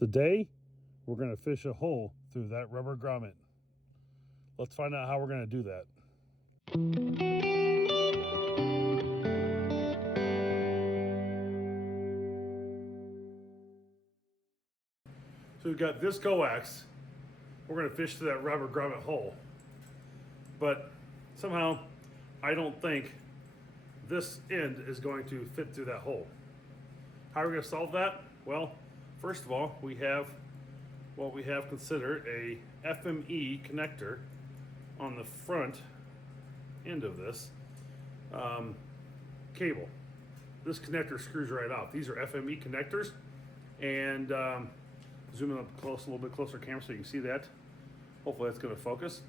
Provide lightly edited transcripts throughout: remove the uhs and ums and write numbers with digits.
Today, we're going to fish a hole through that rubber grommet. Let's find out how we're going to do that. So we've got this coax. We're going to fish through that rubber grommet hole. But somehow, I don't think this end is going to fit through that hole. How are we going to solve that? Well, first of all, we have what we have considered a FME connector on the front end of this cable. This connector screws right off. These are FME connectors, and zoom in up close, a little bit closer camera so you can see that. Hopefully that's going to focus.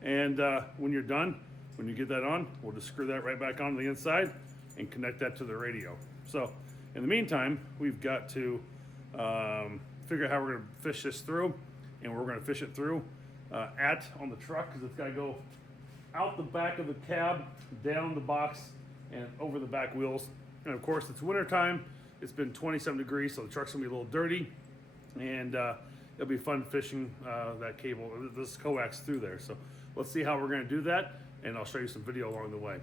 And when you're done, when you get that on, we'll just screw that right back onto the inside and connect that to the radio. So in the meantime, we've got to figure out how we're going to fish this through, and we're going to fish it through on the truck, because it's got to go out the back of the cab, down the box, and over the back wheels. And of course, it's winter time. It's been 27 degrees, so the truck's gonna be a little dirty, and it'll be fun fishing that cable, this coax through there. So let's see how we're gonna do that, and I'll show you some video along the way.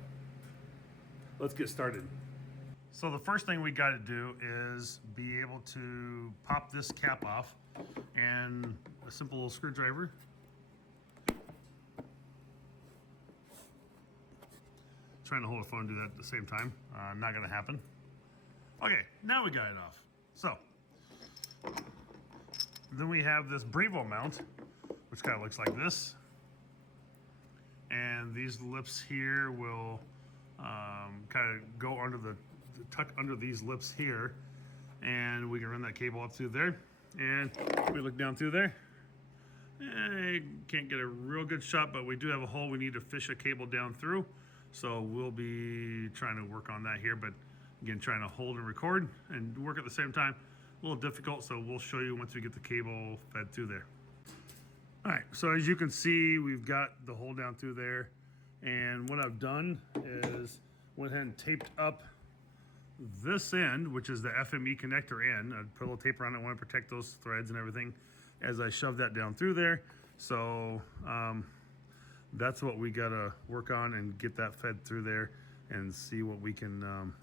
Let's get started. So the first thing we got to do is be able to pop this cap off, and a simple little screwdriver. Trying to hold a phone and do that at the same time. Not gonna happen. Okay, now we got it off. So, then we have this Brevo mount, which kind of looks like this. And these lips here will kind of go under tuck under these lips here. And we can run that cable up through there. And we look down through there. Can't get a real good shot, but we do have a hole we need to fish a cable down through. So we'll be trying to work on that here, but again, trying to hold and record and work at the same time. A little difficult, so we'll show you once we get the cable fed through there. All right, so as you can see, we've got the hole down through there. And what I've done is went ahead and taped up this end, which is the FME connector end. I put a little tape around it. I want to protect those threads and everything as I shove that down through there. So, that's what we gotta work on and get that fed through there and see what we can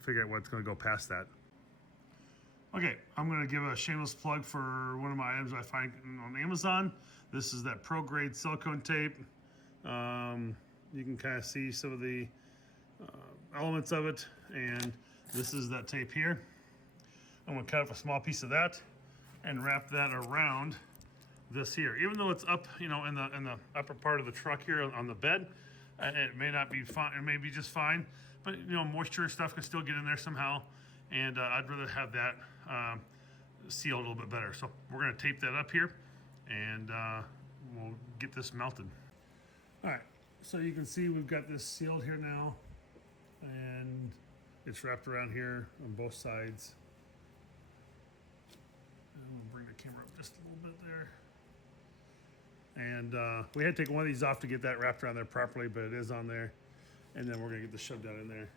figure out what's gonna go past that. Okay, I'm gonna give a shameless plug for one of my items I find on Amazon. This is that pro grade silicone tape. You can kind of see some of the elements of it, and this is that tape here. I'm gonna cut up a small piece of that and wrap that around this here. Even though it's up, in the upper part of the truck here on the bed, it may not be fine. It may be just fine, but moisture stuff can still get in there somehow, and I'd rather have that sealed a little bit better. So we're going to tape that up here, and we'll get this melted. All right, so you can see we've got this sealed here now, and it's wrapped around here on both sides. And we'll bring the camera up just a little bit there. And we had to take one of these off to get that wrapped around there properly, but it is on there. And then we're gonna get this shoved down in there.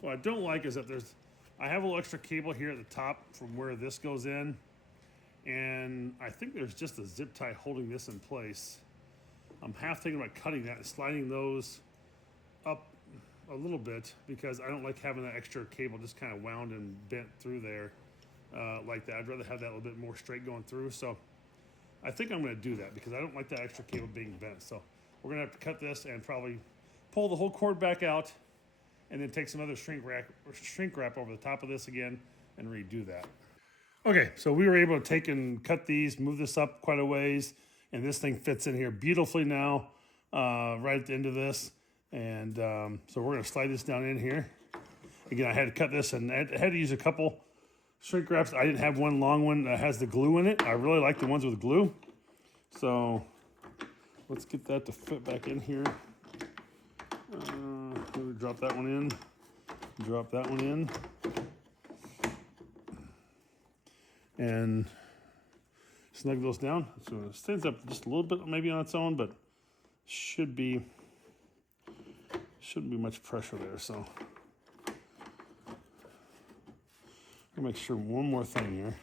What I don't like is that I have a little extra cable here at the top from where this goes in. And I think there's just a zip tie holding this in place. I'm half thinking about cutting that and sliding those up a little bit, because I don't like having that extra cable just kind of wound and bent through there like that. I'd rather have that a little bit more straight going through. So I think I'm going to do that, because I don't like that extra cable being bent. So we're going to have to cut this and probably pull the whole cord back out, and then take some other shrink wrap over the top of this again and redo that. Okay, so we were able to take and cut these, move this up quite a ways, and this thing fits in here beautifully now, right at the end of this. And so we're going to slide this down in here. Again, I had to cut this, and I had to use a couple shrink wraps. I didn't have one long one that has the glue in it. I really like the ones with glue. So let's get that to fit back in here. Drop that one in. Drop that one in. And snug those down. So it stands up just a little bit maybe on its own, but shouldn't be much pressure there. So I'll make sure one more thing here.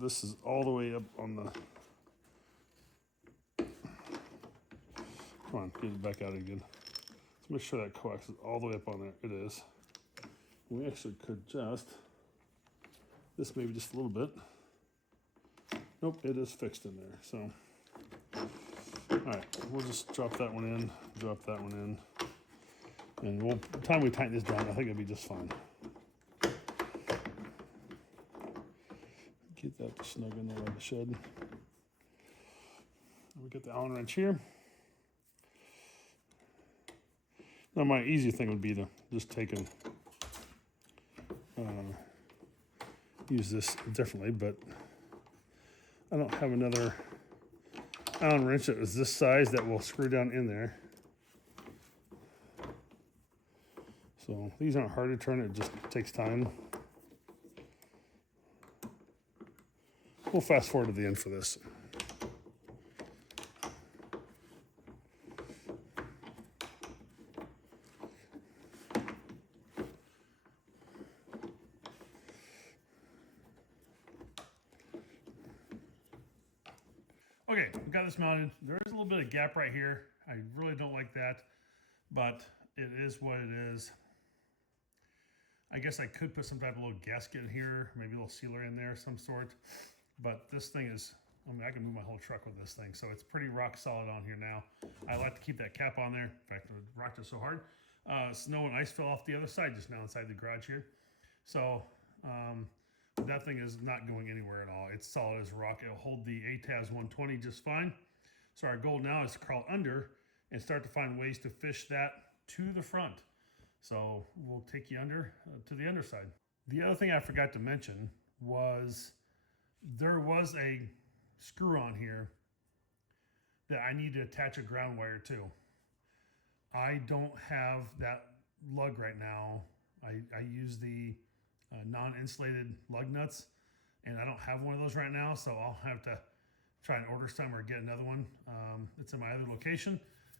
This is all the way up on the, come on, get it back out again. Let's make sure that coax is all the way up on there. It is. We actually could just, this maybe just a little bit. Nope, it is fixed in there, so. All right, we'll just drop that one in, drop that one in. And by the time we tighten this down, I think it'll be just fine. Get that to snug in there like it should. We get the Allen wrench here. Now my easy thing would be to just take and use this differently, but I don't have another Allen wrench that is this size that will screw down in there. So these aren't hard to turn, it just takes time. We'll fast forward to the end for this. Okay, we got this mounted. There is a little bit of gap right here. I really don't like that, but it is what it is. I guess I could put some type of little gasket in here, maybe a little sealer in there of some sort. But this thing is, I mean, I can move my whole truck with this thing, so it's pretty rock solid on here now. I like to keep that cap on there. In fact, I rocked it so hard. Snow and ice fell off the other side just now inside the garage here. So that thing is not going anywhere at all. It's solid as rock. It'll hold the ATAS 120 just fine. So our goal now is to crawl under and start to find ways to fish that to the front. So we'll take you under to the underside. The other thing I forgot to mention was there was a screw on here that I need to attach a ground wire to. I don't have that lug right now. I use the non-insulated lug nuts, and I don't have one of those right now, so I'll have to try and order some or get another one. It's in my other location,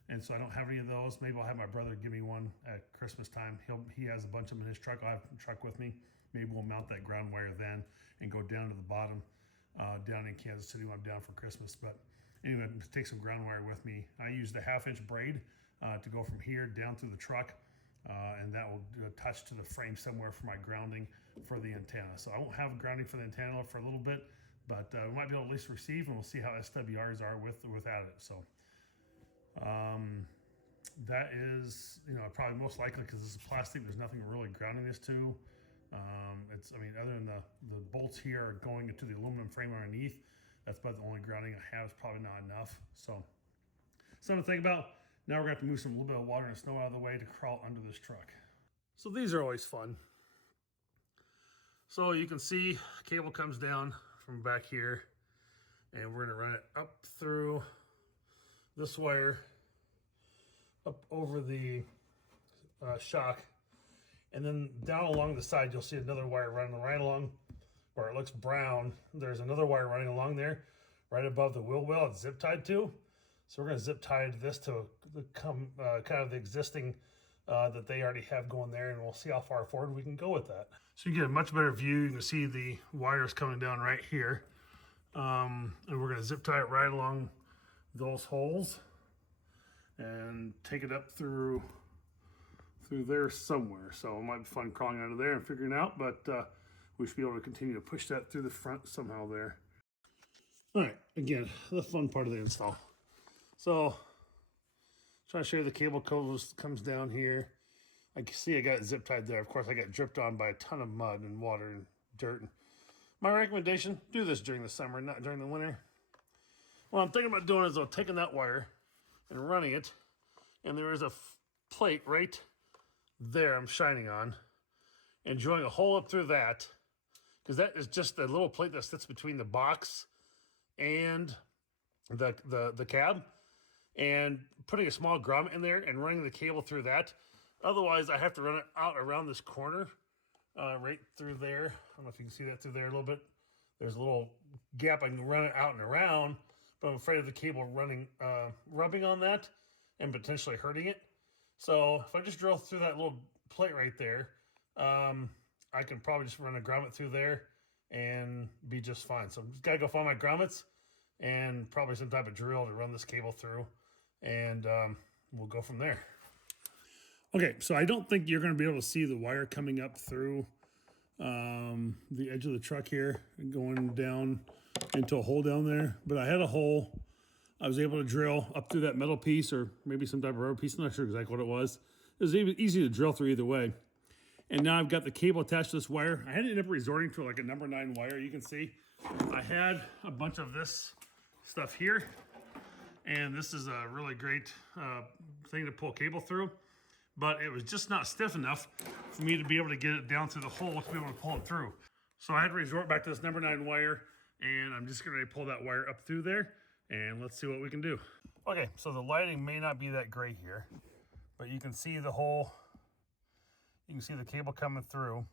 and so I don't have any of those. Maybe I'll have my brother give me one at Christmas time. He has a bunch of them in his truck. I'll have the truck with me. Maybe we'll mount that ground wire then and go down to the bottom down in Kansas City when I'm down for Christmas. But anyway, take some ground wire with me. I use the 1/2-inch braid to go from here down through the truck, and that will attach to the frame somewhere for my grounding for the antenna. So I won't have grounding for the antenna for a little bit, but we might be able to at least receive, and we'll see how SWRs are with or without it. So that is, probably most likely, because this is plastic, there's nothing really grounding this to. Other than the bolts here are going into the aluminum frame underneath. That's about the only grounding I have. It's probably not enough. So something to think about. Now we're going to have to move some little bit of water and snow out of the way to crawl under this truck. So these are always fun. So you can see cable comes down from back here, and we're going to run it up through this wire, up over the shock, and then down along the side you'll see another wire running right along where it looks brown. There's another wire running along there right above the wheel well it's zip tied to. So we're going to zip tie this to kind of the existing that they already have going there, and we'll see how far forward we can go with that. So you get a much better view. You can see the wires coming down right here. And we're going to zip tie it right along those holes and take it up through there somewhere. So it might be fun crawling out of there and figuring out, but we should be able to continue to push that through the front somehow there. All right, again, the fun part of the install. So trying to show you the cable comes down here. I can see I got it zip tied there. Of course, I got dripped on by a ton of mud and water and dirt. My recommendation, do this during the summer, not during the winter. What I'm thinking about doing is taking that wire and running it, and there is a plate right there I'm shining on, and drilling a hole up through that, because that is just a little plate that sits between the box and the cab, and putting a small grommet in there and running the cable through that. Otherwise, I have to run it out around this corner, right through there. I don't know if you can see that through there a little bit. There's a little gap I can run it out and around, but I'm afraid of the cable rubbing on that and potentially hurting it. So if I just drill through that little plate right there, I can probably just run a grommet through there and be just fine. So just gotta go find my grommets and probably some type of drill to run this cable through, and we'll go from there. Okay, so I don't think you're going to be able to see the wire coming up through the edge of the truck here and going down into a hole down there, but I had a hole. I was able to drill up through that metal piece, or maybe some type of rubber piece. I'm not sure exactly what it was. It was easy to drill through either way. And now I've got the cable attached to this wire. I had to end up resorting to like a number 9 wire. You can see I had a bunch of this stuff here, and this is a really great thing to pull cable through, but it was just not stiff enough for me to be able to get it down through the hole to be able to pull it through. So I had to resort back to this number 9 wire, and I'm just going to pull that wire up through there, and let's see what we can do. Okay, so the lighting may not be that great here, but you can see the hole. You can see the cable coming through,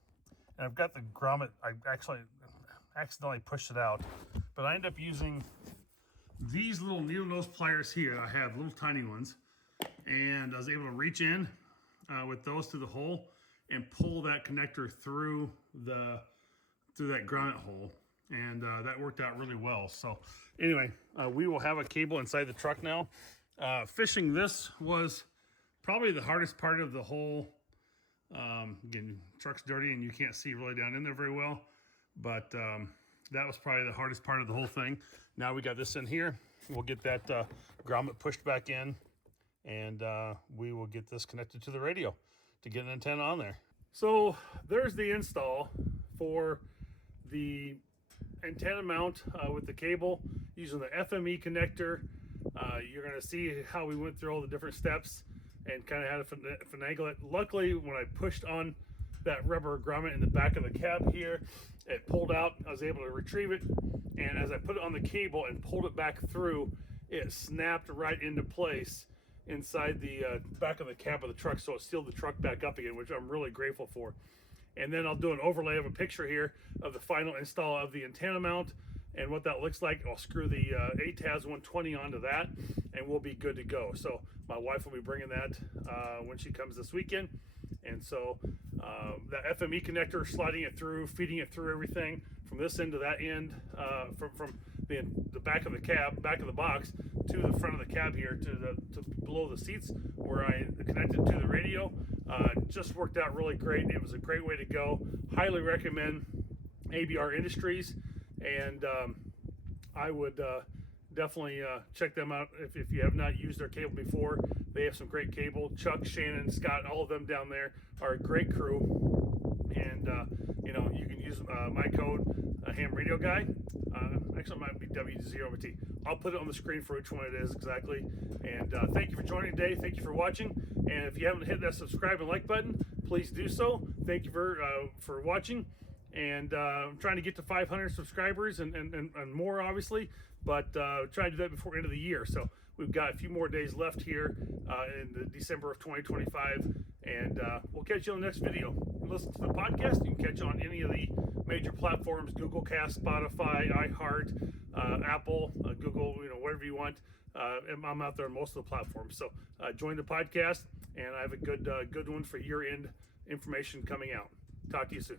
and I've got the grommet. I actually accidentally pushed it out, but I end up using these little needle nose pliers here. I have little tiny ones, and I was able to reach in with those to the hole and pull that connector through that grommet hole, and that worked out really well. So anyway, we will have a cable inside the truck now. Fishing this was probably the hardest part of the whole. Again, truck's dirty and you can't see really down in there very well, but that was probably the hardest part of the whole thing. Now we got this in here. We'll get that grommet pushed back in, and we will get this connected to the radio to get an antenna on there. So there's the install for the antenna mount with the cable using the FME connector. You're going to see how we went through all the different steps and kind of had to finagle it. Luckily, when I pushed on that rubber grommet in the back of the cab here, it pulled out. I was able to retrieve it, and as I put it on the cable and pulled it back through, it snapped right into place inside the back of the cab of the truck, so it sealed the truck back up again, which I'm really grateful for. And then I'll do an overlay of a picture here of the final install of the antenna mount and what that looks like. I'll screw the ATAS 120 onto that, and we'll be good to go. So my wife will be bringing that when she comes this weekend. And so that FME connector, sliding it through, feeding it through everything from this end to that end, from the back of the cab, back of the box, to the front of the cab here, to below the seats where I connected to the radio. Just worked out really great. It was a great way to go. Highly recommend ABR Industries, and I would definitely check them out if you have not used their cable before. They have some great cable. Chuck, Shannon, Scott, all of them down there are a great crew, and you know, you can use my code ham radio guy. Actually, it might be W0T. I'll put it on the screen for which one it is exactly. And thank you for joining today. Thank you for watching. And if you haven't hit that subscribe and like button, please do so. Thank you for watching. And I'm trying to get to 500 subscribers and more, obviously, but trying to do that before the end of the year. So we've got a few more days left here in the December of 2025, and we'll catch you on the next video. Listen to the podcast. You can catch on any of the major platforms: Google Cast, Spotify, iHeart, Apple, Google, whatever you want. I'm out there on most of the platforms. So join the podcast, and I have a good one for year-end information coming out. Talk to you soon.